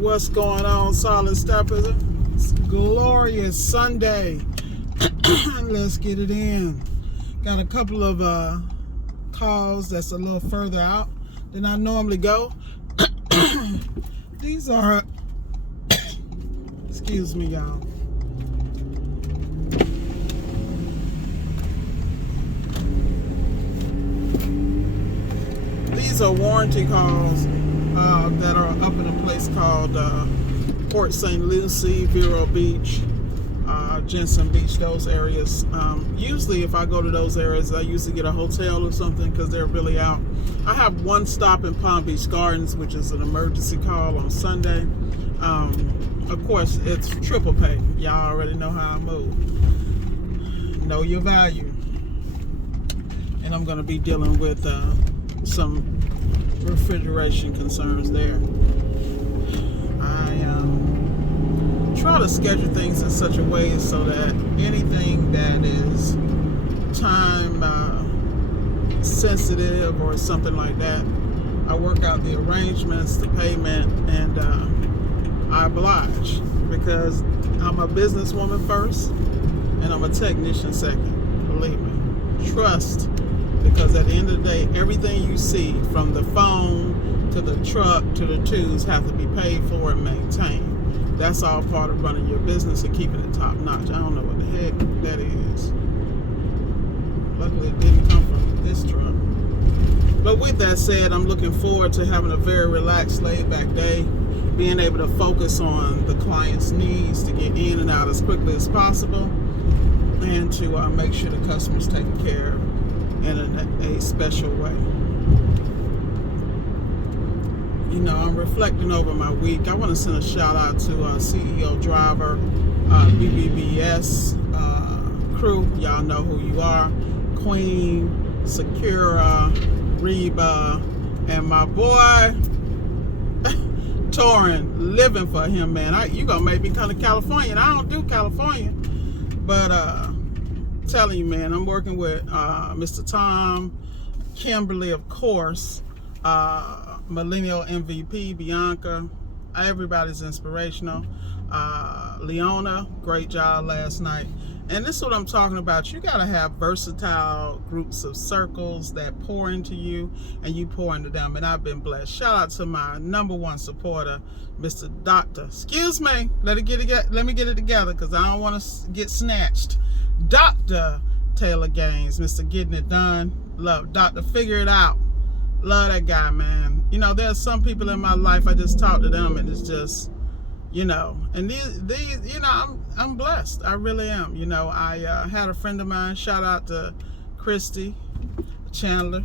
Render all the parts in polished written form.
What's going on, Solid Steppers? It's glorious Sunday. Let's get it in. Got a couple of calls that's a little further out than I normally go. These are, excuse me, y'all. These are warranty calls that are up in a place called Port St. Lucie, Vero Beach, Jensen Beach, those areas. Usually if I go to those areas, I usually get a hotel or something because they're really out. I have one stop in Palm Beach Gardens, which is an emergency call on Sunday. Of course, it's triple pay. Y'all already know how I move. Know your value. And I'm going to be dealing with some refrigeration concerns there. I try to schedule things in such a way so that anything that is time sensitive or something like that, I work out the arrangements, the payment, and I oblige, because I'm a businesswoman first and I'm a technician second. Believe me. Trust. Because at the end of the day, everything you see, from the phone to the truck to the tools, have to be paid for and maintained. That's all part of running your business and keeping it top notch. I don't know what the heck that is. Luckily, it didn't come from this truck. But with that said, I'm looking forward to having a very relaxed, laid-back day, being able to focus on the client's needs to get in and out as quickly as possible, and to make sure the customer's taken care of in a special way. You know, I'm reflecting over my week. I want to send a shout out to CEO Driver, BBBS crew. Y'all know who you are. Queen, Sakura, Reba, and my boy Torin. Living for him, man. You gonna make me come to California, and I don't do California, but telling you, man, I'm working with Mr. Tom, Kimberly, of course, Millennial MVP, Bianca. Everybody's inspirational. Leona, great job last night. And this is what I'm talking about. You got to have versatile groups of circles that pour into you and you pour into them. And I've been blessed. Shout out to my #1 supporter, Mr. Doctor. Excuse me. Let me get it together, because I don't want to get snatched. Dr. Taylor Gaines, Mr. Getting It Done. Love Dr. Figure It Out. Love that guy, man. You know, there's some people in my life, I just talk to them and it's just, you know, and these you know, I'm blessed. I really am. You know, I had a friend of mine, shout out to Christy Chandler,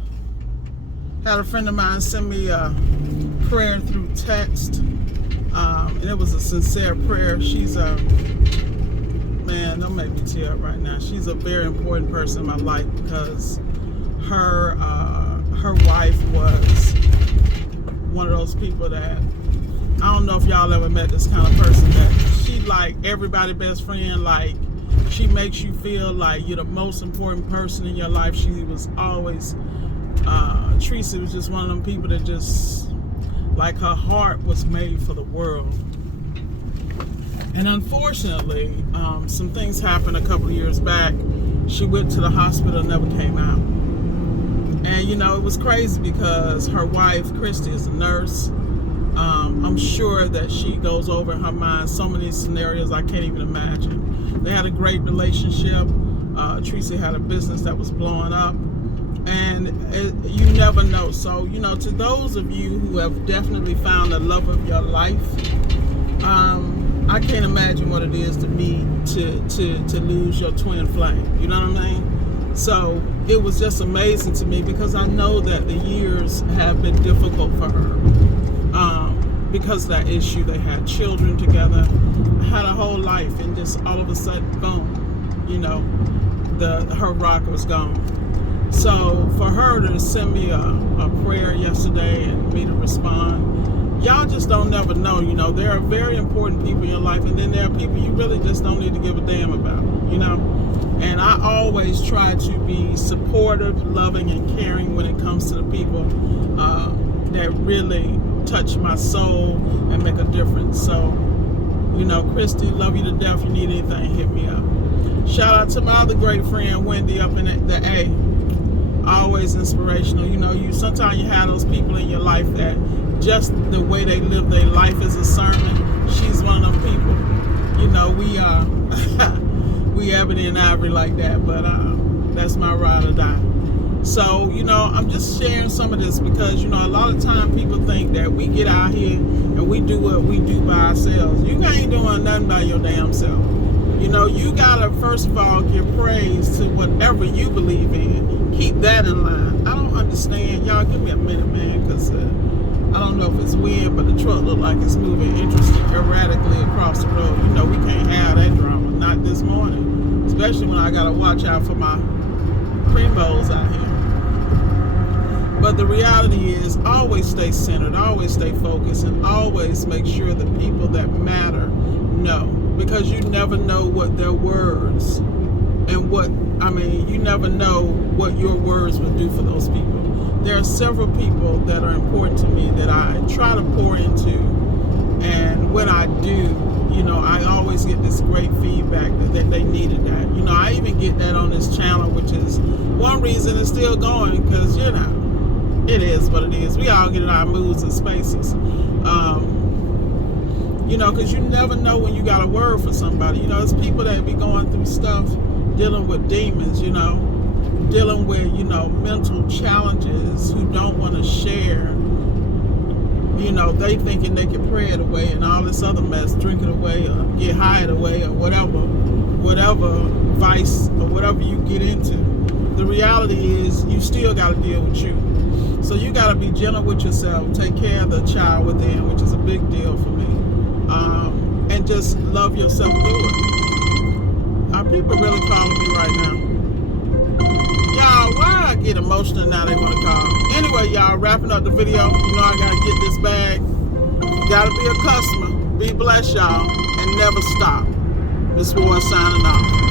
had a friend of mine send me a prayer through text, and it was a sincere prayer. She's a man, don't make me tear up right now. She's a very important person in my life, because her wife was one of those people that, I don't know if y'all ever met this kind of person, that she like everybody best friend. Like, she makes you feel like you're the most important person in your life. She was always, Teresa was just one of them people that just, like, her heart was made for the world. And unfortunately, some things happened a couple of years back. She went to the hospital and never came out. And, you know, it was crazy because her wife, Christy, is a nurse. I'm sure that she goes over in her mind so many scenarios I can't even imagine. They had a great relationship. Teresa had a business that was blowing up. And you never know. So, you know, to those of you who have definitely found the love of your life, I can't imagine what it is to me to lose your twin flame. You know what I mean? So it was just amazing to me, because I know that the years have been difficult for her. Because of that issue, they had children together, had a whole life, and just all of a sudden, boom, you know, her rock was gone. So for her to send me a prayer yesterday and me to respond, y'all just don't never know. You know, there are very important people in your life, and then there are people you really just don't need to give a damn about, you know. And I always try to be supportive, loving, and caring when it comes to the people that really touch my soul and make a difference. So, you know, Christy, love you to death. If you need anything, hit me up. Shout out to my other great friend, Wendy, up in the A. Always inspirational. You know, sometimes you have those people in your life that just the way they live their life is a sermon. She's one of them people. You know, we ebony and ivory like that, but that's my ride or die. So, you know, I'm just sharing some of this because, you know, a lot of time people think that we get out here and we do what we do by ourselves. You ain't doing nothing by your damn self. You know, you gotta first of all give praise to whatever you believe in. Keep that in line. I don't understand. Y'all give me a minute, man, because I don't know if it's wind, but the truck look like it's moving erratically across the road. You know, we can't have that drama. Not this morning. Especially when I gotta watch out for my primos out here. But the reality is, always stay centered, always stay focused, and always make sure the people that matter know. Because you never know what their words and you never know what your words would do for those people. There are several people that are important to me that I try to pour into, and when I do, you know, I always get this great feedback that they needed that. You know, I even get that on this channel, which is one reason it's still going, because, you know, it is what it is. We all get in our moods and spaces. You know, because you never know when you got a word for somebody. You know, it's people that be going through stuff, dealing with demons, you know, dealing with, you know, mental challenges, who don't want to share. You know, they thinking they can pray it away and all this other mess, drink it away or get high it away or whatever vice or whatever you get into. The reality is you still got to deal with you. So you got to be gentle with yourself, take care of the child within, which is a big deal for me. And just love yourself through it. Are people really calling me right now? Y'all, why I get emotional now they want to call? Anyway, y'all, wrapping up the video. You know I got to get this bag. Got to be a customer. Be blessed, y'all, and never stop. Miss Ward signing off.